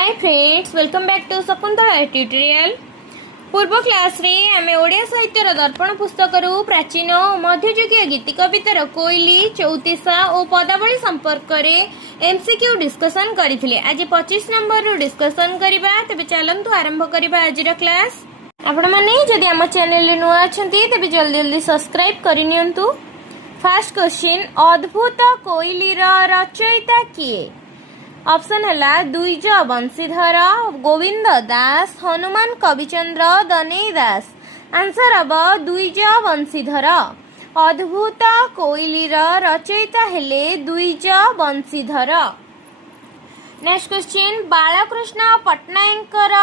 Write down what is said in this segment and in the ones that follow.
Hi friends, welcome back to Shakuntala tutorial. पूर्व class रे आमे ओडिया साहित्यर दर्पण पुस्तक प्राचीन और मध्ययुगीय गीति कवितार कोइली, चौतीसा और पदावली संपर्क में एमसीक्यू डिस्कशन करथिले। आज 25 नंबर रो डिस्कशन करिबा। तबे चलंतु आरंभ करिबा आजिर क्लास। आपण माने जदि हम चैनल नुआ अछंती तबे जल्दी जल्दी सब्सक्राइब करि नियंतु। फर्स्ट क्वेश्चन, अद्भुत कोइलीर रचयिता किए? ऑप्शन है द्विज बंशीधर, गोविंद दास, हनुमान कविचंद्र, दनेई दास। आंसर हम द्विज बंशीधर। अद्भुत कोइलीर रचयिता हेले द्विज बंशीधर। नेक्स्ट क्वेश्चन, बालकृष्ण पट्टनायकर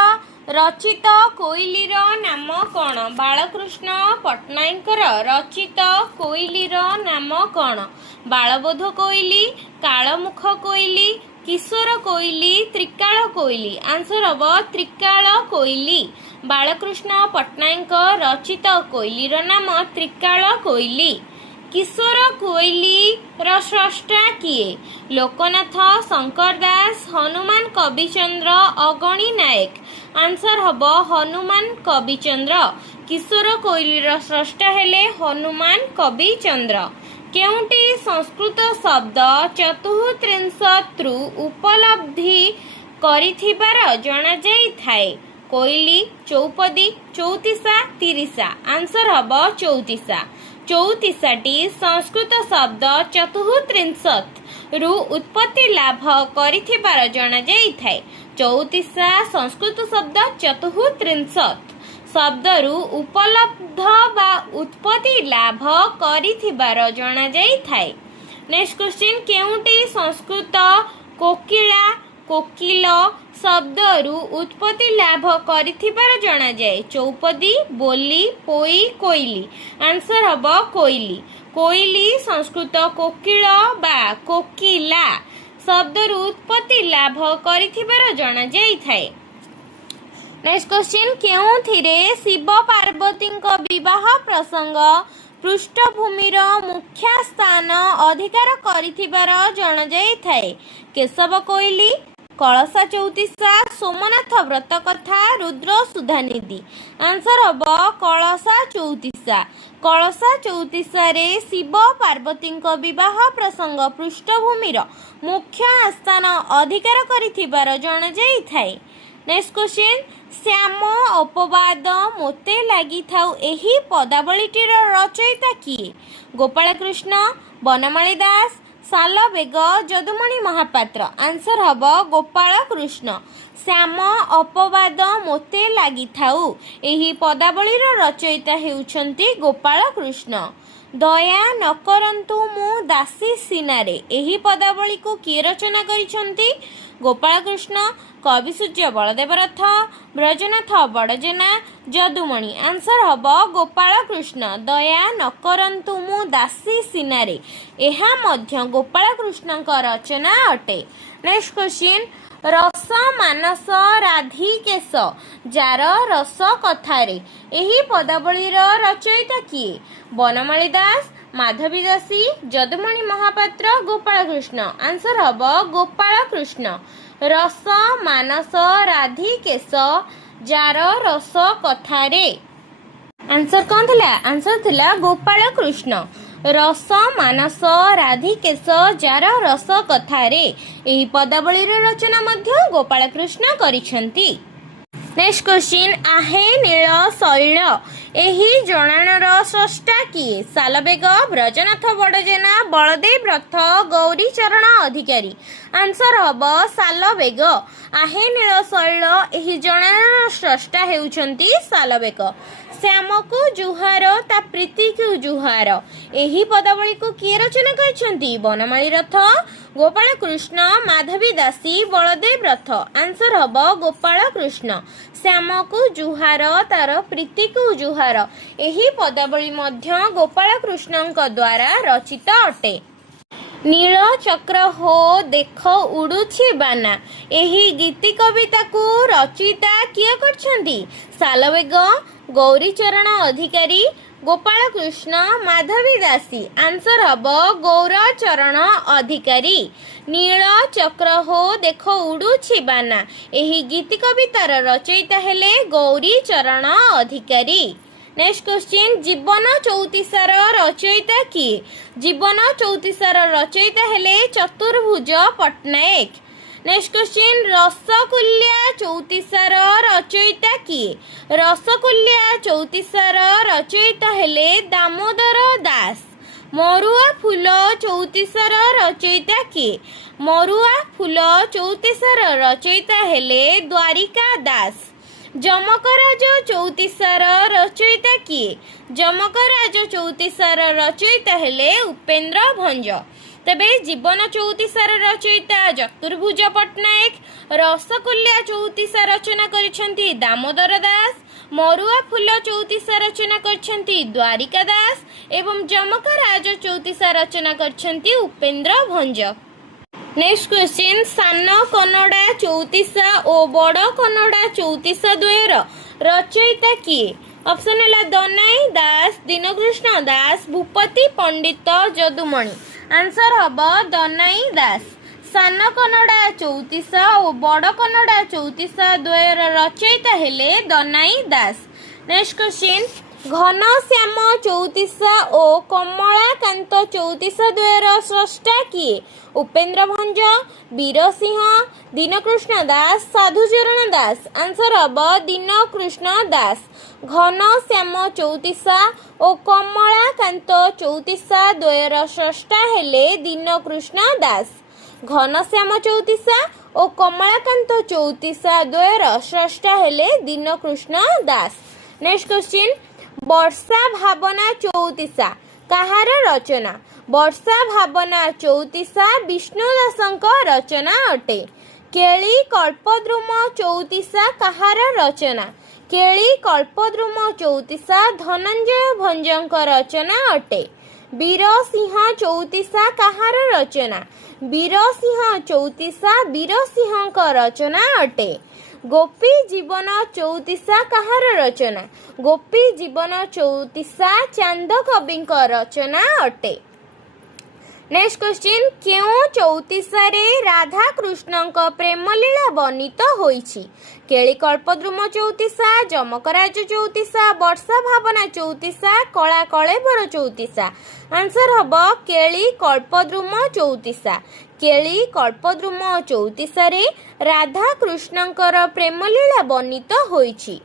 रचित कोइलीर नाम कौन? बालकृष्ण पट्टनायकर रचित कोइलीर नाम कौन? बालबोध कोइली, कालमुख कोइली, किशोर कोइली, त्रिकाल कोइली। आंसर हम त्रिकाल कोइली। बालकृष्ण पट्टनायक रचित कोइलीर नाम त्रिकाल कोइली। किशोर कोइली स्रष्टा किए? लोकनाथ, शंकर दास, हनुमान कविचंद्र, अगणी नायक। आंसर हम हनुमान कविचंद्र। किशोर कोइलीर स्रष्टा हेले हनुमान कविचंद्र। केउंटी संस्कृत शब्द चतुस्त्रिंशत्रु उपलब्धि करिथिबार जणा जाई थाए? कोइली, चौपदी, चौतीसा, तिरिसा। आंसर हम चौतीसा। चौतीसाटी संस्कृत शब्द चतुस्त्रिंशत् रु उत्पत्ति लाभ करिथिबार जणा जाई थाए। चौतीसा संस्कृत शब्द चतुस्त्रिंशत् शब्दरु उपलब्ध बा उत्पत्ति लाभ करिथिबार जणा जाई थाए। नेक्स्ट क्वेश्चन, केउंटी संस्कृत कोकिला, कोकिल शब्दरु उत्पत्ति लाभ करिथिबार जणा जाए? चौपदी, बोली, पोई, कोइली। आंसर हम कोइली। कोइली संस्कृत कोकिल बा कोकिला शब्दरु उत्पत्ति लाभ करिथिबार जणा जाई थाए। नेक्स्ट क्वेश्चन, केउथिरे शिव पार्वती विवाह प्रसंग पृष्ठभूमिर मुख्य स्थान अधिकार करिथिबार जणा जाई थाए? केशव कोइली, कलसा चौतीसा, सोमनाथ व्रत कथा, रुद्र सुधानिधि। आंसर हम कलसा चौतीसा। कलसा चौतीसा रे शिव पार्वती विवाह प्रसंग पृष्ठभूमिर मुख्य स्थान अधिकार करिथिबार जणा जाई थाए। नेक्स्ट क्वेश्चन, श्याम अपवाद मोते लागि थाउ एही पदावलीटीर रचयिता किए? गोपाल कृष्ण, बनमाली दास, सालबेग, जदुमणि महापात्र। आंसर हम गोपाल कृष्ण। श्याम अपवाद मोते लागि थाउ एही पदावलीर रचयिता हेउछंती गोपाल कृष्ण। दया न करंतु मु दासी सिनारे एही पदावली को किए रचना करिसंती? गोपाल कृष्ण, कवि सूर्य बलदेव रथ, ब्रजनाथ बड़जेना, जदुमणि। आंसर हम गोपाल कृष्ण। दया न करंतु मु दासी सिनारे एहा मध्य गोपाल कृष्ण का रचना अटे। नेक्स्ट क्वेश्चन, रस मानस राधिकेश जार रस कथारे एही पदावलीर रचयिता किए? बनमाली दास, माधवी दासी, जदुमणि महापात्र, गोपाल कृष्ण। आंसर हम गोपाल कृष्ण। रस मानस राधिकेश जार रस कथारे। आंसर कौन थिला? आंसर थिला गोपाल कृष्ण। रस मानस राधिकेश जार रस कथारे एही पदावलीर रचना मध्य गोपाल कृष्ण करिसंती। नेक्स्ट क्वेश्चन, आहे नील शैल एही जणाणर स्रष्टा किए? सालबेग, ब्रजनाथ बड़जेना, बलदेव रथ, गौरी चरण अधिकारी। आंसर हम सालबेग। आहे नील शैल एही जणाणर स्रष्टा हेउछंती सालबेग। श्याम को जुहार ता प्रीति को जुहार एही पदावली को किए रचना करिसंती? बनमाली रथ, गोपाल कृष्ण, माधवी दासी, बलदेव रथ। आंसर हम गोपाल कृष्ण। श्याम को जुहार तार प्रीति को जुहार एही पदावली मध्य गोपाल कृष्णଙ୍କ द्वारा रचित अटे। नील चक्र हो देख उड़ुछि बाना एही गीति कविता को रचयिता किए करछंती? सालबेग, गौरी चरण अधिकारी, ଗୋପାଳ କୃଷ୍ଣ ମାଧବୀ ଦାସୀ। ଆନ୍ସର ହବ ଗୌରଚରଣ ଅଧିକାରୀ। ନୀଳ ଚକ୍ର ହୋ ଦେଖ ଉଡୁଛି ବାନା। ଏହି ଗୀତି କବିତାର ରଚୟିତା ହେଲେ ଗୌରୀ ଚରଣ ଅଧିକାରୀ। ନେକ୍ସଟ କ୍ୱେଶ୍ଚିନ୍, ଜୀବନ ଚୌତିଶାର ରଚୟିତା କିଏ? ଜୀବନ ଚୌତିଶାର ରଚୟିତା ହେଲେ ଚତୁର୍ଭୁଜ ପଟ୍ଟନାୟକ। ନେକ୍ସଟ କ୍ୱେଶ୍ଚିନ୍, ରସକୁଲ୍ୟା ଚୌତିଶାର ରଚୟିତା କିଏ? ରସକୁଲ୍ୟା ଚୌତିଶାର ରଚୟିତା ହେଲେ ଦାମୋଦର ଦାସ। ମରୁଆ ଫୁଲ ଚୌତିଶାର ରଚୟିତା କିଏ? ମରୁଆ ଫୁଲ ଚୌତିଶାର ରଚୟିତା ହେଲେ ଦ୍ୱାରିକା ଦାସ। ଯମକରାଜ ଚୌତିଶାର ରଚୟିତା କିଏ? ଯମକରାଜ ଚୌତିଶାର ରଚୟିତା ହେଲେ ଉପେନ୍ଦ୍ର ଭଞ୍ଜ। ତେବେ ଜୀବନ ଚୌତିଶାର ରଚୟିତା ଚତୁର୍ଭୁଜ ପଟ୍ଟନାୟକ, ରସକୁଲ୍ୟା ଚୌତିଶା ରଚନା କରିଛନ୍ତି ଦାମୋଦର ଦାସ, ମରୁଆ ଫୁଲ ଚୌତିଶା ରଚନା କରିଛନ୍ତି ଦ୍ୱାରିକା ଦାସ ଏବଂ ଯମକରାଜ ଚୌତିଶା ରଚନା କରିଛନ୍ତି ଉପେନ୍ଦ୍ର ଭଞ୍ଜ। ନେକ୍ସଟ କ୍ୱେଶ୍ଚିନ୍, ସାନ କନଡ଼ା ଚୌତିଶା ଓ ବଡ଼ କନଡ଼ା ଚୌତିଶା ଦ୍ୱୟର ରଚୟିତା କିଏ? ଅପସନ୍ ହେଲା ଦନାଇ ଦାସ, ଦୀନକୃଷ୍ଣ ଦାସ, ଭୂପତି ପଣ୍ଡିତ, ଯଦୁମଣି। ଆନ୍ସର ହବ ଦନାଇ ଦାସ। ସାନ କନଡ଼ା ଚୌତିଶା ଓ ବଡ଼ କନଡ଼ା ଚୌତିଶା ଦ୍ୱୟର ରଚୟିତା ହେଲେ ଦନାଇ ଦାସ। ନେକ୍ସଟ କ୍ୱେଶ୍ଚିନ୍, ଘନଶ୍ୟାମ ଚୌତିଶା ଓ କମଳାକାନ୍ତ ଚୌତିଶା ଦ୍ୱୟର ସ୍ରଷ୍ଟା କିଏ? ଉପେନ୍ଦ୍ର ଭଞ୍ଜ, ବୀରସିଂହ, ଦୀନକୃଷ୍ଣ ଦାସ, ସାଧୁଚରଣ ଦାସ। ଆନ୍ସର ହବ ଦୀନକୃଷ୍ଣ ଦାସ। ଘନଶ୍ୟାମ ଚୌତିଶା ଓ କମଳାକାନ୍ତ ଚୌତିଶା ଦ୍ୱୟର ସ୍ରଷ୍ଟା ହେଲେ ଦୀନକୃଷ୍ଣ ଦାସ। ଘନଶ୍ୟାମ ଚୌତିଶା ଓ କମଳାକାନ୍ତ ଚୌତିଶା ଦ୍ୱୟର ସ୍ରଷ୍ଟା ହେଲେ ଦୀନକୃଷ୍ଣ ଦାସ। ନେକ୍ସଟ କ୍ୱେଶ୍ଚିନ୍, ବର୍ଷା ଭାବନା ଚୌତିଶା କାହାର ରଚନା? ବର୍ଷା ଭାବନା ଚୌତିଶା ବିଷ୍ଣୁ ଦାସଙ୍କ ରଚନା ଅଟେ। କେଳି କଳ୍ପଦ୍ରୁମ ଚୌତିଶା କାହାର ରଚନା? କେଳି କଳ୍ପଦ୍ରୁମ ଚୌତିଶା ଧନଞ୍ଜୟ ଭଞ୍ଜଙ୍କ ରଚନା ଅଟେ। ବୀରସିଂହ ଚୌତିଶା କାହାର ରଚନା? ବୀରସିଂହ ଚୌତିଶା ବୀରସିଂହଙ୍କ ରଚନା ଅଟେ। ଗୋପୀ ଜୀବନ ଚୌତିଶା କାହାର ରଚନା? ଗୋପୀ ଜୀବନ ଚୌତିଶା ଚାନ୍ଦ କବିଙ୍କ ରଚନା ଅଟେ। ନେକ୍ସଟ କ୍ୱେଶ୍ଚିନ୍, କେଉଁ ଚୌତିଶାରେ ରାଧାକୃଷ୍ଣଙ୍କ ପ୍ରେମଲୀଳା ବର୍ଣ୍ଣିତ ହୋଇଛି? କେଳି କଳ୍ପଦ୍ରୁମ ଚୌତିଶା, ଯମକରାଜ ଚୌତିଶା, ବର୍ଷା ଭାବନା ଚୌତିଶା, କଳା କଳେବର ଚୌତିଶା। ଆନ୍ସର ହବ କେଳି କଳ୍ପଦ୍ରୁମ ଚୌତିଶା। କେଳି କଳ୍ପଦ୍ରୁମ ଚୌତିଶାରେ ରାଧାକୃଷ୍ଣଙ୍କର ପ୍ରେମଲୀଳା ବର୍ଣ୍ଣିତ ହୋଇଛି।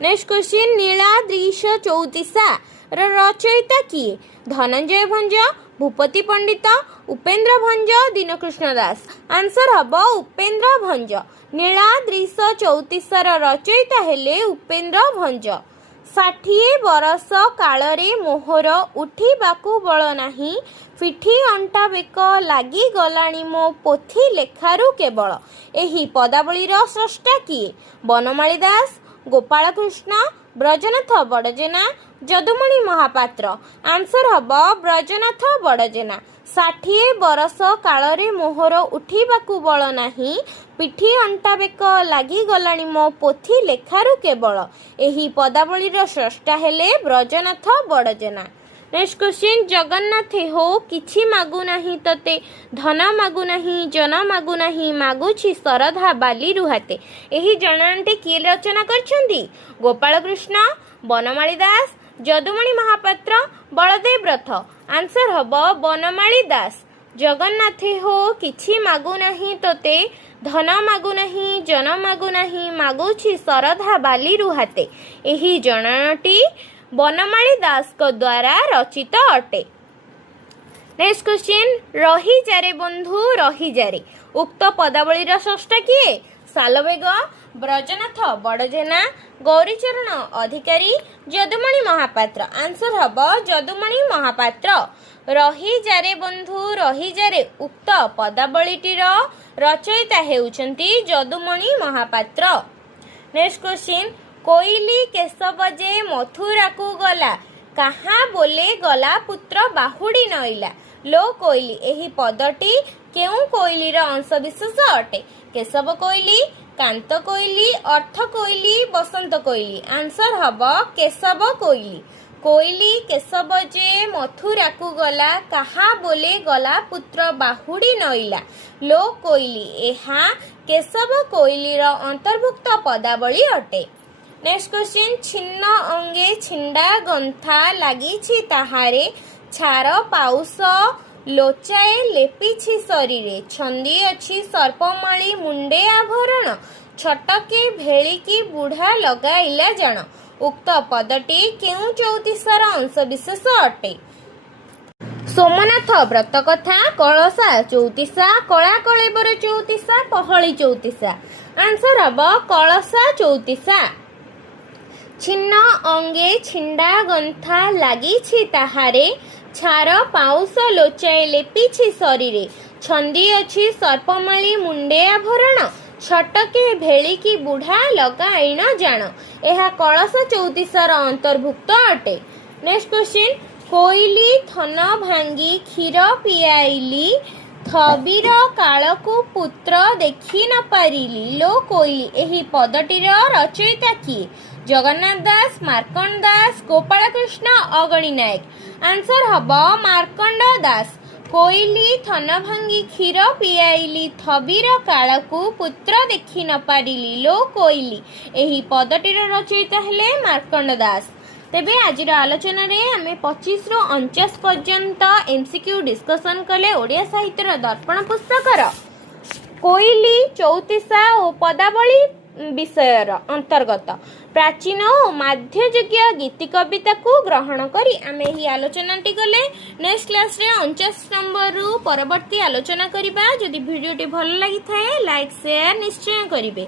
ନେକ୍ସଟ କ୍ୱେଶ୍ଚିନ୍, ନୀଳାଦ୍ରିଶ ଚୌତିଶା ର ରଚୟିତା କିଏ? ଧନଞ୍ଜୟ ଭଞ୍ଜ, ଭୂପତି ପଣ୍ଡିତ, ଉପେନ୍ଦ୍ର ଭଞ୍ଜ, ଦୀନକୃଷ୍ଣ ଦାସ। ଆନ୍ସର ହବ ଉପେନ୍ଦ୍ର ଭଞ୍ଜ। ନୀଳାଦ୍ରିଶ ଚୌତିଶାର ରଚୟିତା ହେଲେ ଉପେନ୍ଦ୍ର ଭଞ୍ଜ। 60 ବରଷ କାଳରେ ମୋହର ଉଠିବାକୁ ବଳ ନାହିଁ, ପିଠି ଅଣ୍ଟା ବେକ ଲାଗିଗଲାଣି ମୋ ପୋଥି ଲେଖାରୁ କେବଳ। ଏହି ପଦାବଳୀର ସ୍ରଷ୍ଟା କିଏ? ବନମାଳୀ ଦାସ, ଗୋପାଳ କୃଷ୍ଣ, ବ୍ରଜନାଥ ବଡ଼ଜେନା, ଯଦୁମଣି ମହାପାତ୍ର। ଆନ୍ସର ହବ ବ୍ରଜନାଥ ବଡ଼ଜେନା। 60 ବରଷ କାଳରେ ମୋହର ଉଠିବାକୁ ବଳ ନାହିଁ, ପିଠି ଅଣ୍ଟା ବେକ ଲାଗିଗଲାଣି ମୋ ପୋଥି ଲେଖାରୁ କେବଳ। ଏହି ପଦାବଳୀର ସ୍ରଷ୍ଟା ହେଲେ ବ୍ରଜନାଥ ବଡ଼ଜେନା। ନେକ୍ସଟ କ୍ୱେଶ୍ଚିନ୍, ଜଗନ୍ନାଥେ ହୋ କିଛି ମାଗୁନାହିଁ ତତେ, ଧନ ମାଗୁନାହିଁ ଜନ ମାଗୁନାହିଁ, ମାଗୁଛି ଶରଧା ବାଲିରୁ ହାତେ। ଏହି ଜଣାଣଟି କିଏ ରଚନା କରିଛନ୍ତି? ଗୋପାଳ କୃଷ୍ଣ, ବନମାଳୀ ଦାସ, ଯଦୁମଣି ମହାପାତ୍ର, ବଳଦେବ ରଥ। ଆନ୍ସର ହବ ବନମାଳୀ ଦାସ। ଜଗନ୍ନାଥେ ହୋ କିଛି ମାଗୁନାହିଁ ତୋତେ, ଧନ ମାଗୁନାହିଁ ଜନ ମାଗୁନାହିଁ, ମାଗୁଛି ଶରଧା ବାଲିରୁ ହାତେ। ଏହି ଜଣାଣଟି ବନମାଳୀ ଦାସଙ୍କ ଦ୍ୱାରା ରଚିତ ଅଟେ। ନେକ୍ସଟ କ୍ୱେଶ୍ଚିନ୍, ରହିଯାରେ ବନ୍ଧୁ ରହିଯାରେ ଉକ୍ତ ପଦାବଳୀର ସ୍ରଷ୍ଟା କିଏ? ସାଲବେଗ, ବ୍ରଜନାଥ ବଡ଼ଜେନା, ଗୌରୀଚରଣ ଅଧିକାରୀ, ଯଦୁମଣି ମହାପାତ୍ର। ଆନ୍ସର ହବ ଯଦୁମଣି ମହାପାତ୍ର। ରହିଯାରେ ବନ୍ଧୁ ରହିଯାରେ ଉକ୍ତ ପଦାବଳୀଟିର ରଚୟିତା ହେଉଛନ୍ତି ଯଦୁମଣି ମହାପାତ୍ର। ନେକ୍ସଟ କ୍ୱେଶ୍ଚିନ୍, କୋଇଲି କେଶବ ଯେ ମଥୁରାକୁ ଗଲା, କାହା ବୋଲେ ଗଲା ପୁତ୍ର ବାହୁଡ଼ି ନଇଲା। ଲୋ କୋଇଲି, ଏହି ପଦଟି କେଉଁ କୋଇଲିର ଅଂଶବିଶେଷ ଅଟେ? କେଶବ କୋଇଲି, କାନ୍ତ କୋଇଲି, ଅର୍ଥ କୋଇଲି, ବସନ୍ତ କୋଇଲି। ଆନ୍ସର ହବ କେଶବ କୋଇଲି। କୋଇଲି କେଶବ ଯେ ମଥୁରାକୁ ଗଲା, କାହା ବୋଲେ ଗଲା ପୁତ୍ର ବାହୁଡ଼ି ନଇଲା। ଲୋ କୋଇଲି, ଏହା କେଶବ କୋଇଲିର ଅନ୍ତର୍ଭୁକ୍ତ ପଦାବଳୀ ଅଟେ। ନେକ୍ସଟ କ୍ୱେଶ୍ଚିନ୍, ଛିନ୍ନ ଅଙ୍ଗେ ଛିଣ୍ଡା ଗନ୍ଥା ଲାଗିଛି ତାହାରେ, ଛାର ପାଉସ ଲୋଚାଏ ଲେପିଛି ଶରୀରେ, ଛନ୍ଦି ଅଛି ସର୍ପମାଳି ମୁଣ୍ଡେ ଆଭରଣ, ଛଟକେ ଭେଳିକି ବୁଢ଼ା ଲଗାଇଲା ଜାଣ। ଉକ୍ତ ପଦଟି କେଉଁ ଚଉତିଶାର ଅଂଶବିଶେଷ ଅଟେ? ସୋମନାଥ ବ୍ରତ କଥା, କଳସା ଚଉତିଶା, କଳା କଳେବର ଚଉତିଶା, ପହଳି ଚଉତିଶା। ଆନ୍ସର ହବ କଳସା ଚଉତିଶା। ଛିନ୍ନ ଅଙ୍ଗେ ଛିଣ୍ଡା ଗନ୍ଥା ଲାଗିଛି ତାହାରେ, ଛାର ପାଉସ ଲୋଚାଏ ଲେପିଛି ଶରୀରେ, ଛନ୍ଦି ଅଛି ସର୍ପମାଳି ମୁଣ୍ଡେ ଆଭରଣ, ଛଟକେ ଭେଳିକି ବୁଢ଼ା ଲଗାଇଣ ଜାଣ। ଏହା କଳସ ଚଉତିଶାର ଅନ୍ତର୍ଭୁକ୍ତ ଅଟେ। ନେକ୍ସଟ କ୍ୱେଶ୍ଚିନ୍, କୋଇଲି ଥନ ଭାଙ୍ଗି କ୍ଷୀର ପିଆଇଲି, ଥବିର କାଳକୁ ପୁତ୍ର ଦେଖି ନ ପାରିଲି। ଲୋ କୋଇଲି, ଏହି ପଦଟିର ରଚୟିତା କିଏ? ଜଗନ୍ନାଥ ଦାସ, ମାର୍କଣ୍ଡ ଦାସ, ଗୋପାଳକୃଷ୍ଣ ଅଗଣି ନାୟକ। ଆନ୍ସର ହବ ମାର୍କଣ୍ଡ ଦାସ। କୋଇଲି ଥନ ଭାଙ୍ଗି କ୍ଷୀର ପିଆଇଲି, ଥବିର କାଳକୁ ପୁତ୍ର ଦେଖି ନ ପାରିଲି। ଲୋ କୋଇଲି, ଏହି ପଦଟିର ରଚୟିତା ହେଲେ ମାର୍କଣ୍ଡ ଦାସ। ତେବେ ଆଜିର ଆଲୋଚନାରେ ଆମେ 25 ରୁ 49 ପର୍ଯ୍ୟନ୍ତ MCQ ଡିସ୍କସନ୍ କଲେ ଓଡ଼ିଆ ସାହିତ୍ୟର ଦର୍ପଣ ପୁସ୍ତକର କୋଇଲି, ଚଉତିଶା ଓ ପଦାବଳୀ ବିଷୟର ଅନ୍ତର୍ଗତ ପ୍ରାଚୀନ ଓ ମଧ୍ୟଯୁଗୀୟ ଗୀତି କବିତାକୁ ଗ୍ରହଣ କରି ଆମେ ଏହି ଆଲୋଚନାଟି କଲେ। ନେକ୍ସଟ କ୍ଲାସରେ 49 ନମ୍ବରରୁ ପରବର୍ତ୍ତୀ ଆଲୋଚନା କରିବା। ଯଦି ଭିଡ଼ିଓଟି ଭଲ ଲାଗିଥାଏ ଲାଇକ୍ ସେୟାର ନିଶ୍ଚୟ କରିବେ।